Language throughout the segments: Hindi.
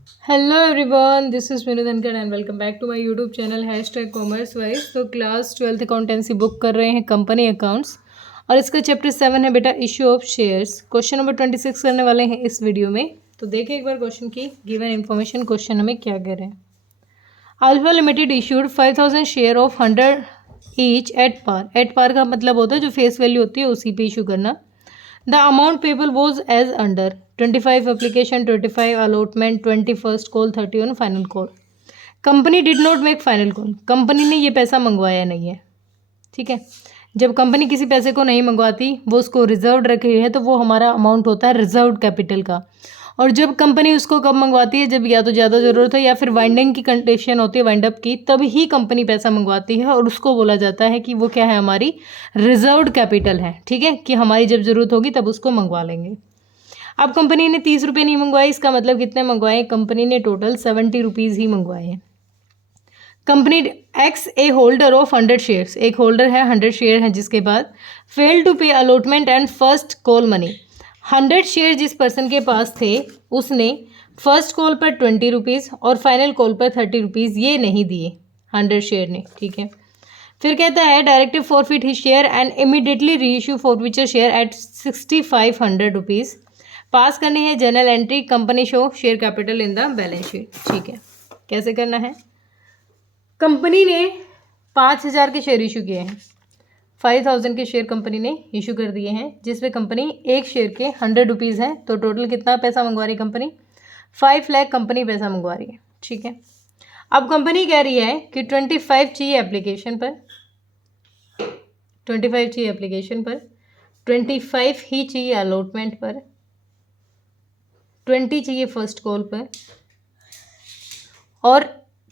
Hello everyone, this is Meenu Dhankhar and welcome back to my YouTube channel commerce wise. तो क्लास 12th अकाउंटेंसी बुक कर रहे हैं कंपनी अकाउंट्स और इसका चैप्टर 7 है बेटा issue of shares. Question number 26 करने वाले हैं इस वीडियो में। तो देखें एक बार क्वेश्चन की गिवन इन्फॉर्मेशन, क्वेश्चन हमें क्या कह रहे हैं। Alpha limited issued 5000 share of 100 each at par. At par का मतलब होता है जो फेस वैल्यू होती है उसी पे इशू करना। The amount payable was as under 25 application, 25 allotment, 20 first call, 31 final call. Company did not make final call. Company ने ये पैसा मंगवाया नहीं है, ठीक है। जब कंपनी किसी पैसे को नहीं मंगवाती, वो उसको रिजर्व रखी है, तो वो हमारा अमाउंट होता है रिजर्व कैपिटल का। और जब कंपनी उसको कब मंगवाती है, जब या तो ज़्यादा ज़रूरत है या फिर वाइंडिंग की कंडीशन होती है, वाइंड अप की, तब ही कंपनी पैसा मंगवाती है और उसको बोला जाता है कि वो क्या है, हमारी रिजर्व्ड कैपिटल है, ठीक है, कि हमारी जब ज़रूरत होगी तब उसको मंगवा लेंगे। अब कंपनी ने 30 रुपये नहीं मंगवाए, इसका मतलब कितने मंगवाए, कंपनी ने टोटल 70 रुपीज़ ही मंगवाए हैं। Company x A holder of 100 shares, एक होल्डर है 100 शेयर है जिसके बाद फेल टू पे allotment and first call money. 100 share जिस पर्सन के पास थे उसने फर्स्ट कॉल पर 20 रुपीज़ और फाइनल कॉल पर 30 रुपीज़ ये नहीं दिए 100 शेयर ने, ठीक है। फिर कहता है directive forfeit the share and immediately reissue forfeiture share at 6500 rupees. पास करनी है general entry company show share capital in the balance sheet, ठीक है। कैसे करना है, कंपनी ने 5000 के शेयर इशू किए हैं, 5000 के शेयर कंपनी ने इशू कर दिए हैं, जिसमें कंपनी एक शेयर के 100 रुपीज़ हैं। तो टोटल कितना पैसा मंगवा रही है कंपनी, 5 लाख कंपनी पैसा मंगवा रही है, ठीक है। अब कंपनी कह रही है कि 25 चाहिए एप्लीकेशन पर, 25 चाहिए एप्लीकेशन पर, 25 ही चाहिए अलॉटमेंट पर, 20 चाहिए फर्स्ट कॉल पर और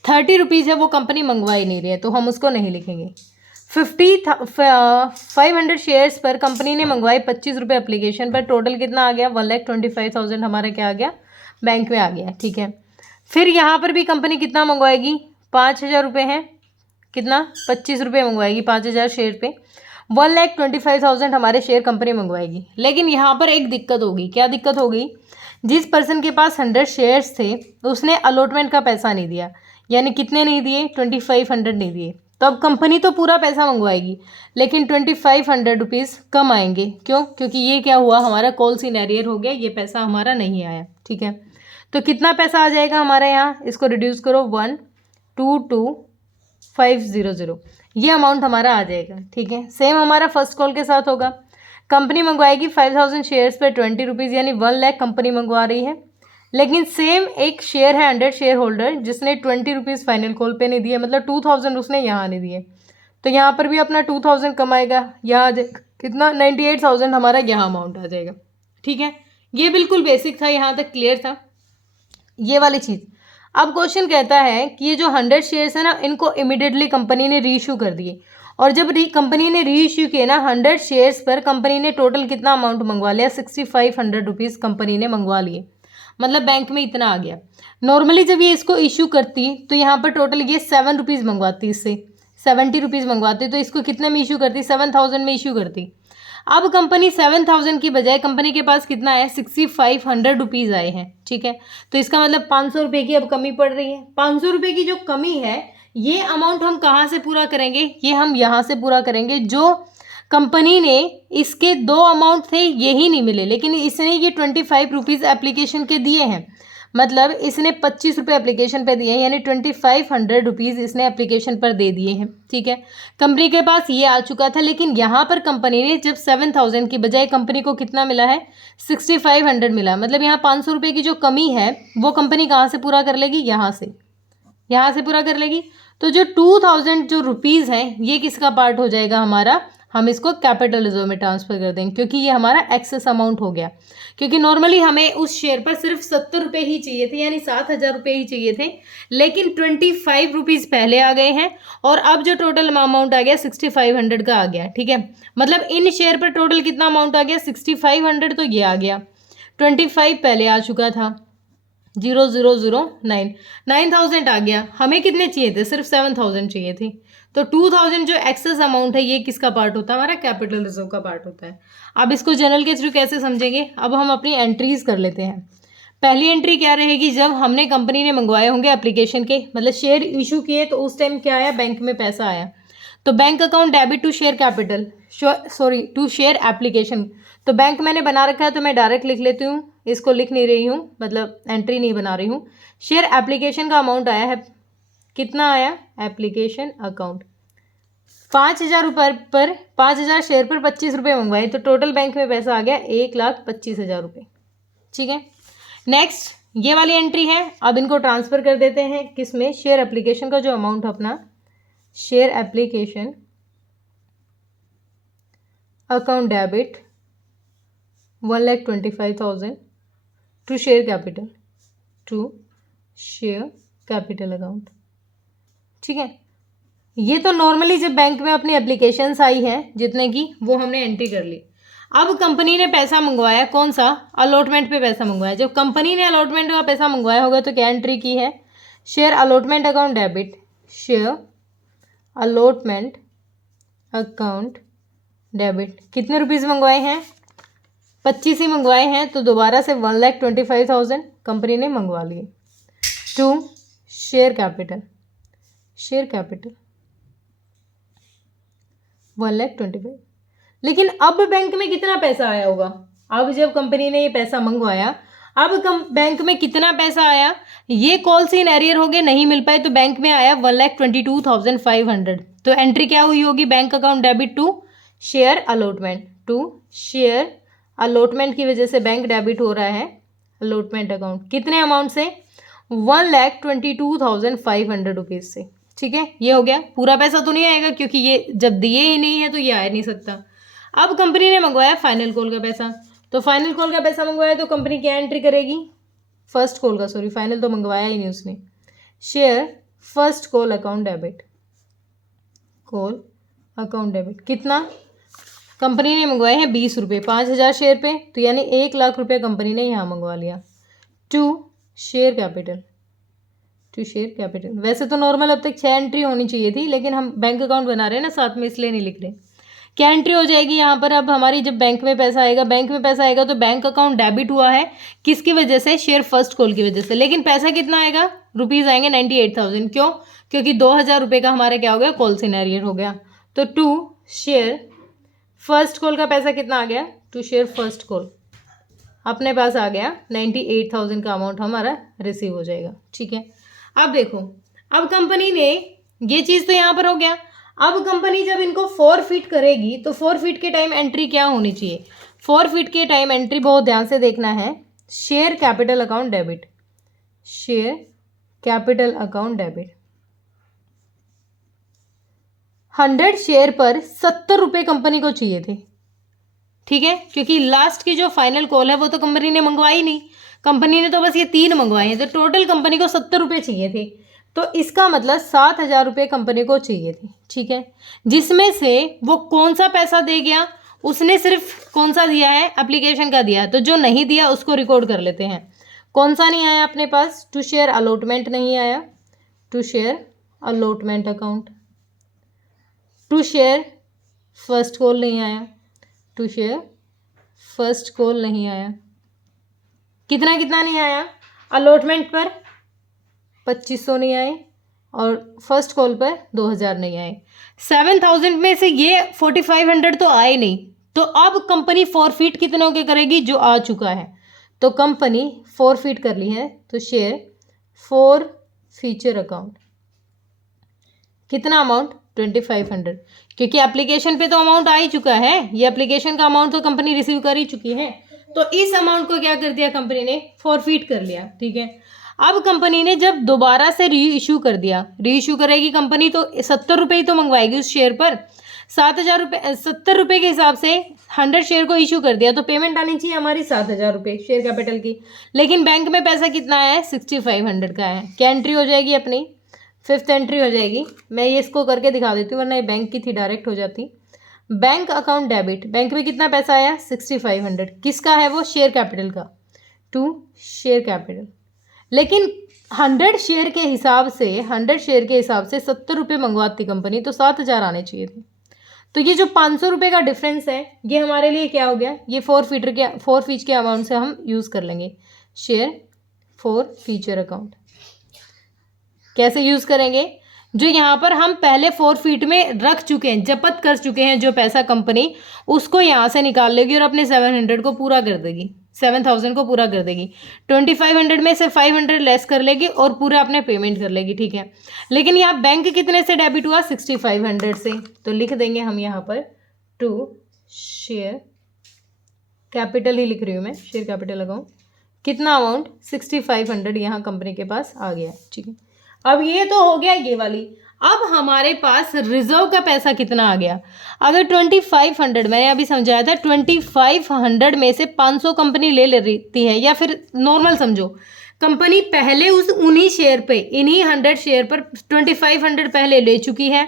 30 रुपीज़ है वो कंपनी मंगवा ही नहीं रही है, तो हम उसको नहीं लिखेंगे। 500 शेयर्स पर कंपनी ने मंगवाई 25 रुपये एप्लीकेशन पर। टोटल कितना आ गया, 1,25,000 हमारा क्या आ गया, बैंक में आ गया, ठीक है। फिर यहाँ पर भी कंपनी कितना मंगवाएगी, 5,000 रुपये हैं, कितना 25 रुपये मंगवाएगी 5,000 शेयर पे। 1,25,000 हमारे शेयर कंपनी मंगवाएगी। लेकिन यहाँ पर एक दिक्कत होगी, क्या दिक्कत होगी, जिस पर्सन के पास 100 शेयर्स थे उसने अलॉटमेंट का पैसा नहीं दिया, यानी कितने नहीं दिए, 2500 नहीं दिए। तो अब कंपनी तो पूरा पैसा मंगवाएगी लेकिन 2500 रुपीज़ कम आएंगे। क्यों, क्योंकि ये क्या हुआ, हमारा कॉल सीनियर हो गया, ये पैसा हमारा नहीं आया, ठीक है। तो कितना पैसा आ जाएगा हमारे यहाँ, इसको रिड्यूस करो, 122,500, ये अमाउंट हमारा आ जाएगा, ठीक है। सेम हमारा फर्स्ट कॉल के साथ होगा, कंपनी मंगवाएगी 5000 शेयर्स पर 20 रुपीज़, यानी 1 लाख कंपनी मंगवा रही है। लेकिन सेम एक शेयर है 100 शेयर होल्डर जिसने 20 रुपीज़ फाइनल कॉल पे नहीं दिए, मतलब 2000 उसने यहाँ नहीं दिए, तो यहाँ पर भी अपना 2000 कमाएगा, यहाँ कितना 98,000 हमारा यहाँ अमाउंट आ जाएगा, ठीक है। ये बिल्कुल बेसिक था, यहाँ तक क्लियर था ये वाली चीज़। अब क्वेश्चन कहता है कि ये जो 100 शेयर्स है ना, इनको इमिडिएटली कंपनी ने री इशू कर दिए। और जब कंपनी ने री इशू किए ना 100 शेयर्स पर, कंपनी ने टोटल कितना अमाउंट मंगवा लिया, 6500 रुपीज़ कंपनी ने मंगवा लिए, मतलब बैंक में इतना आ गया। नॉर्मली जब ये इसको इशू करती तो यहाँ पर टोटल ये 7 रुपीज़ मंगवाती, इससे 70 रुपीज़ मंगवाती, तो इसको कितने में इशू करती, 7000 में इशू करती। अब कंपनी 7000 की बजाय कंपनी के पास कितना है, 6500 रुपीज़ आए हैं, ठीक है। तो इसका मतलब 500 रुपये की अब कमी पड़ रही है। 500 रुपये की जो कमी है, ये अमाउंट हम कहाँ से पूरा करेंगे, ये हम यहाँ से पूरा करेंगे। जो कंपनी ने इसके 2 अमाउंट थे यही नहीं मिले, लेकिन इसने ये 25 रुपीज़ एप्लीकेशन के दिए हैं, मतलब इसने 25 रुपये एप्लीकेशन पे दिए हैं, यानी 2500 रुपीज़ इसने एप्लीकेशन पर दे दिए हैं, ठीक है। कंपनी के पास ये आ चुका था, लेकिन यहाँ पर कंपनी ने जब 7000 की बजाय कंपनी को कितना मिला है, 6500 मिला, मतलब यहाँ 500 रुपये की जो कमी है वो कंपनी कहाँ से पूरा कर लेगी, यहाँ से पूरा कर लेगी। तो जो 2000 जो रुपीज़ हैं ये किसका पार्ट हो जाएगा हमारा, हम इसको कैपिटल रिजर्व में ट्रांसफ़र कर देंगे, क्योंकि ये हमारा एक्सेस अमाउंट हो गया। क्योंकि नॉर्मली हमें उस शेयर पर सिर्फ 70 रुपये ही चाहिए थे, यानी 7000 रुपये ही चाहिए थे, लेकिन 25 रुपीज़ पहले आ गए हैं और अब जो टोटल अमाउंट आ गया 6500 का आ गया, ठीक है। मतलब इन शेयर पर टोटल कितना अमाउंट आ गया, 6500, तो ये आ गया, 25 पहले आ चुका था, 0009, 9000 आ गया। हमें कितने चाहिए थे, सिर्फ 7000 चाहिए थी, तो 2000 जो एक्सेस अमाउंट है ये किसका पार्ट होता है, हमारा कैपिटल रिजर्व का पार्ट होता है। अब इसको जनरल के थ्रू कैसे समझेंगे, अब हम अपनी एंट्रीज कर लेते हैं। पहली एंट्री क्या रहेगी, जब हमने कंपनी ने मंगवाए होंगे एप्लीकेशन के, मतलब शेयर इशू किए, तो उस टाइम क्या आया, बैंक में पैसा आया, तो bank account debit to share capital, sorry to share application. तो बैंक मैंने बना रखा है तो मैं डायरेक्ट लिख लेती हूँ, इसको लिख नहीं रही हूँ, मतलब एंट्री नहीं बना रही हूँ। शेयर एप्लीकेशन का अमाउंट आया है, कितना आया, एप्लीकेशन अकाउंट 5,000 रुपये पर 5,000 शेयर पर 25 रुपये मंगवाए, तो टोटल बैंक में पैसा आ गया 1,25,000 रुपये। ठीक है, नेक्स्ट ये वाली एंट्री है। अब इनको ट्रांसफ़र कर देते हैं किस में, शेयर एप्लीकेशन का जो अमाउंट अपना share application account debit 1,25,000 to share capital account. ठीक है, ये तो नॉर्मली जब बैंक में अपनी एप्लीकेशंस आई हैं जितने की, वो हमने एंट्री कर ली। अब कंपनी ने पैसा मंगवाया, कौन सा, अलॉटमेंट पे पैसा मंगवाया। जब कंपनी ने अलॉटमेंट का पैसा मंगवाया होगा तो क्या एंट्री की है, share allotment account debit, share allotment account debit. कितने रुपीज़ मंगवाए हैं, 25 ही मंगवाए हैं, तो दोबारा से 1,25,000 कंपनी ने मंगवा लिए। To share capital 1,25,000। लेकिन अब बैंक में कितना पैसा आया होगा, अब जब कंपनी ने ये पैसा मंगवाया, अब बैंक में कितना पैसा आया, ये कॉल्स इन एरियर हो गए, नहीं मिल पाए, तो बैंक में आया 1,22,500। तो एंट्री क्या हुई होगी, bank account debit to share allotment की वजह से बैंक डेबिट हो रहा है अलॉटमेंट अकाउंट, कितने अमाउंट से, 1,22,500 रुपीज़ से। ठीक है, ये हो गया। पूरा पैसा तो नहीं आएगा क्योंकि ये जब दिए ही नहीं है तो ये आ नहीं सकता। अब कंपनी ने मंगवाया फाइनल कॉल का पैसा, तो फाइनल कॉल का पैसा मंगवाया तो कंपनी क्या एंट्री करेगी, फर्स्ट कॉल का, सॉरी फाइनल तो मंगवाया ही नहीं उसने, share first call account debit. कितना, कंपनी ने मंगवाए हैं 20 रुपये, 5,000 शेयर पे, तो यानी 1,00,000 रुपये कंपनी ने यहाँ मंगवा लिया। To share capital. वैसे तो नॉर्मल अब तक 6 एंट्री होनी चाहिए थी, लेकिन हम बैंक अकाउंट बना रहे हैं ना साथ में, इसलिए नहीं लिख रहे। क्या एंट्री हो जाएगी यहाँ पर, अब हमारी जब बैंक में पैसा आएगा तो बैंक अकाउंट डेबिट हुआ है, किसकी वजह से, शेयर फर्स्ट कॉल की वजह से। लेकिन पैसा कितना आएगा, रुपीज़ आएंगे 98,000। क्यों, क्योंकि 2,000 रुपये का हमारा क्या हो गया, कॉल सिनेरियर हो गया। तो टू शेयर फर्स्ट कॉल का पैसा कितना आ गया, टू शेयर फर्स्ट कॉल अपने पास आ गया 98,000 का अमाउंट हमारा रिसीव हो जाएगा। ठीक है, अब देखो, अब कंपनी ने ये चीज़ तो यहाँ पर हो गया। अब कंपनी जब इनको फॉरफिट करेगी तो फॉरफिट के टाइम एंट्री क्या होनी चाहिए, फॉरफिट के टाइम एंट्री बहुत ध्यान से देखना है, share capital account debit. 100 share पर 70 रुपये कंपनी को चाहिए थे। ठीक है, क्योंकि लास्ट की जो फाइनल कॉल है वो तो कंपनी ने मंगवाई नहीं, कंपनी ने तो बस ये 3 मंगवाए हैं, तो टोटल कंपनी को 70 रुपये चाहिए थे। तो इसका मतलब 7,000 रुपये कंपनी को चाहिए थे। ठीक है, जिसमें से वो कौन सा पैसा दे गया, उसने सिर्फ कौन सा दिया है, एप्लीकेशन का दिया है, तो जो नहीं दिया उसको रिकॉर्ड कर लेते हैं। कौन सा नहीं आया अपने पास, टू शेयर अलॉटमेंट नहीं आया, to share allotment account, to share first call नहीं आया, टू शेयर फर्स्ट कॉल नहीं आया। कितना नहीं आया, अलॉटमेंट पर 2,500 नहीं आए और फर्स्ट कॉल पर 2,000 नहीं आए। 7,000 में से ये 4,500 तो आए नहीं, तो अब कंपनी फॉरफिट कितनों के करेगी, जो आ चुका है, तो कंपनी फॉरफिट कर ली है, तो शेयर फॉर फ्यूचर अकाउंट, कितना अमाउंट, 2,500, क्योंकि एप्लीकेशन पे तो अमाउंट आ ही चुका है, ये एप्लीकेशन का अमाउंट तो कंपनी रिसीव कर ही चुकी है, तो इस अमाउंट को क्या कर दिया कंपनी ने, फॉरफिट कर लिया। ठीक है, अब कंपनी ने जब दोबारा से री इशू कर दिया, री इशू करेगी कंपनी तो 70 रुपये ही तो मंगवाएगी उस शेयर पर, 7,000 रुपये 70 रुपये के हिसाब से 100 शेयर को इशू कर दिया, तो पेमेंट आनी चाहिए हमारी 7,000 रुपये शेयर कैपिटल की। लेकिन बैंक में पैसा कितना आया है, 6,500 का है। क्या एंट्री हो जाएगी अपनी, 5th एंट्री हो जाएगी। मैं ये इसको करके दिखा देती हूँ, वरना ये बैंक की थी डायरेक्ट हो जाती। बैंक अकाउंट डेबिट, बैंक में कितना पैसा आया, 6,500, किसका है वो, शेयर कैपिटल का, टू शेयर कैपिटल। लेकिन 100 शेयर के हिसाब से 70 रुपये मंगवाती कंपनी, तो 7,000 आने चाहिए थे। तो ये जो 500 रुपये का डिफरेंस है, ये हमारे लिए क्या हो गया, ये फॉरफिट के अमाउंट से हम यूज़ कर लेंगे, शेयर फॉर फ्यूचर अकाउंट। कैसे यूज़ करेंगे? जो यहाँ पर हम पहले फॉरफिट में रख चुके हैं, जब्त कर चुके हैं जो पैसा कंपनी, उसको यहाँ से निकाल लेगी और अपने 700 को पूरा कर देगी, 7000 को पूरा कर देगी। 2500 में से 500 लेस कर लेगी और पूरा अपने पेमेंट कर लेगी, ठीक है। लेकिन यहाँ बैंक कितने से डेबिट हुआ? 6500 से। तो लिख देंगे हम यहाँ पर टू शेयर कैपिटल ही लिख रही हूँ मैं, शेयर कैपिटल अकाउंट। कितना अमाउंट? 6500 यहाँ कंपनी के पास आ गया, ठीक है। अब ये तो हो गया ये वाली। अब हमारे पास रिजर्व का पैसा कितना आ गया? अगर 2500, मैंने अभी समझाया था, 2500 में से 500 कंपनी ले लेती है, या फिर नॉर्मल समझो, कंपनी पहले उन्हीं शेयर पे, इन्हीं 100 शेयर पर 2500 पहले ले चुकी है,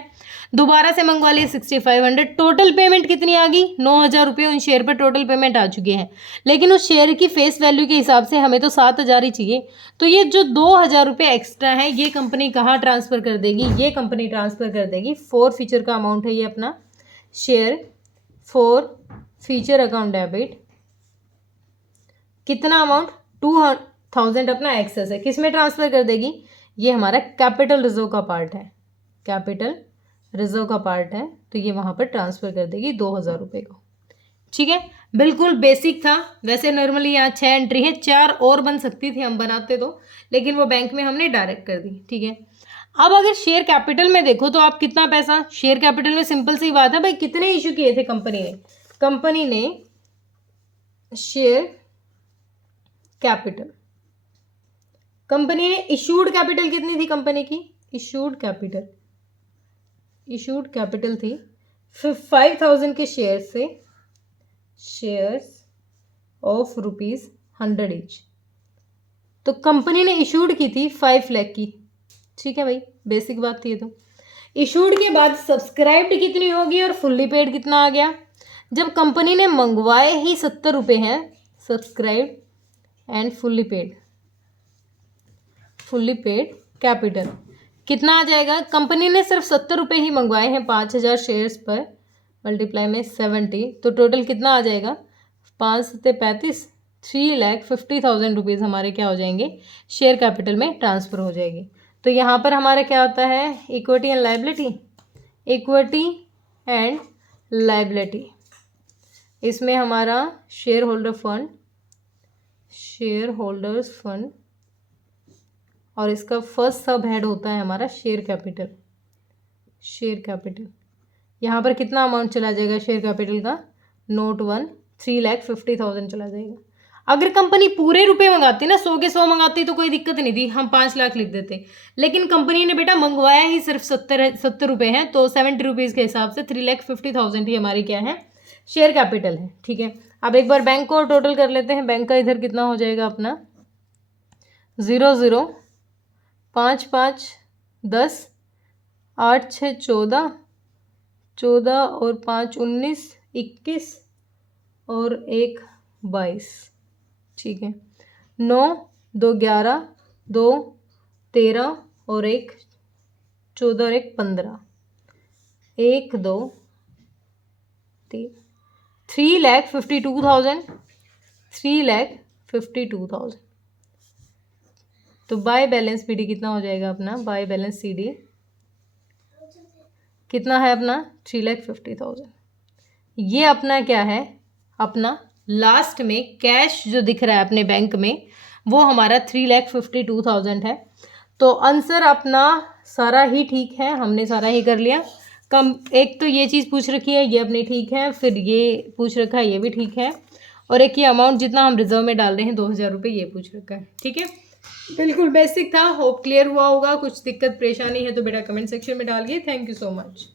दोबारा से मंगवा लिए 6500। टोटल पेमेंट कितनी आ गई? 9000 रुपये उन शेयर पर टोटल पेमेंट आ चुकी है। लेकिन उस शेयर की फेस वैल्यू के हिसाब से हमें तो 7000 ही चाहिए। तो ये जो 2000 रुपये एक्स्ट्रा है, ये कंपनी कहाँ ट्रांसफ़र कर देगी? ये कंपनी ट्रांसफ़र कर देगी फॉर फ्यूचर का अमाउंट है ये अपना, share for future account debit. कितना अमाउंट? 2000 अपना एक्सेस है, किस में ट्रांसफ़र कर देगी? ये हमारा कैपिटल रिजर्व का पार्ट है, कैपिटल रिजर्व का पार्ट है, तो ये वहाँ पर ट्रांसफ़र कर देगी 2000 रुपये को, ठीक है। बिल्कुल बेसिक था। वैसे नॉर्मली यहाँ 6 एंट्री है, 4 और बन सकती थी हम बनाते तो, लेकिन वो बैंक में हमने डायरेक्ट कर दी, ठीक है। अब अगर शेयर कैपिटल में देखो तो आप कितना पैसा, शेयर कैपिटल में सिंपल सी बात है भाई, कितने इशू किए थे कंपनी ने? कंपनी ने शेयर कैपिटल, कंपनी ने इशूड कैपिटल कितनी थी कंपनी की? इशूड कैपिटल थी 5000 के शेयर से, शेयर्स ऑफ ₹100 ईच। तो कंपनी ने इशूड की थी 5 लाख की, ठीक है भाई, बेसिक बात थी ये तो। इशूड के बाद सब्सक्राइब्ड कितनी होगी और फुल्ली पेड कितना आ गया? जब कंपनी ने मंगवाए ही 70 रुपये हैं, subscribed and fully paid capital कितना आ जाएगा? कंपनी ने सिर्फ 70 रुपये ही मंगवाए हैं 5000 शेयर्स पर, मल्टीप्लाई में 70, तो टोटल कितना आ जाएगा? 5 से 35, 3,50,000 रुपीज़ हमारे क्या हो जाएंगे? शेयर कैपिटल में ट्रांसफ़र हो जाएगी। तो यहाँ पर हमारा क्या होता है? Equity and liability, equity and liability. इसमें हमारा शेयर होल्डर्स फंड, और इसका फर्स्ट सब हेड होता है हमारा शेयर कैपिटल। यहाँ पर कितना अमाउंट चला जाएगा शेयर कैपिटल का? नोट 1, 3,50,000 चला जाएगा। अगर कंपनी पूरे रुपए मंगाती ना, 100 के 100 मंगाती तो कोई दिक्कत नहीं थी, हम 5 लाख लिख देते। लेकिन कंपनी ने बेटा मंगवाया ही सिर्फ 70 रुपये हैं, तो 70 रुपीज़ के हिसाब से 3,50,000 ही हमारी क्या है? शेयर कैपिटल है, ठीक है। अब एक बार बैंक को टोटल कर लेते हैं। बैंक का इधर कितना हो जाएगा अपना? 0 0 5 5 10 8 6 14 14 और 5 19 21 और 1 22, ठीक है। 9 2 11 2 13 और 1 14 और 1 15, 1 2 3, 3,52,000। तो बाय बैलेंस पीडी कितना हो जाएगा अपना? बाय बैलेंस सीडी कितना है अपना? 3,50,000। ये अपना क्या है? अपना लास्ट में कैश जो दिख रहा है अपने बैंक में, वो हमारा 3,52,000 है। तो आंसर अपना सारा ही ठीक है, हमने सारा ही कर लिया। एक तो ये चीज़ पूछ रखी है, ये अपनी ठीक है, फिर ये पूछ रखा है, ये भी ठीक है, और एक ये अमाउंट जितना हम रिजर्व में डाल रहे हैं 2000 रुपये, ये पूछ रखा है, ठीक है। बिल्कुल बेसिक था, होप क्लियर हुआ होगा। कुछ दिक्कत परेशानी है तो बेटा कमेंट सेक्शन में डालिए। Thank you so much.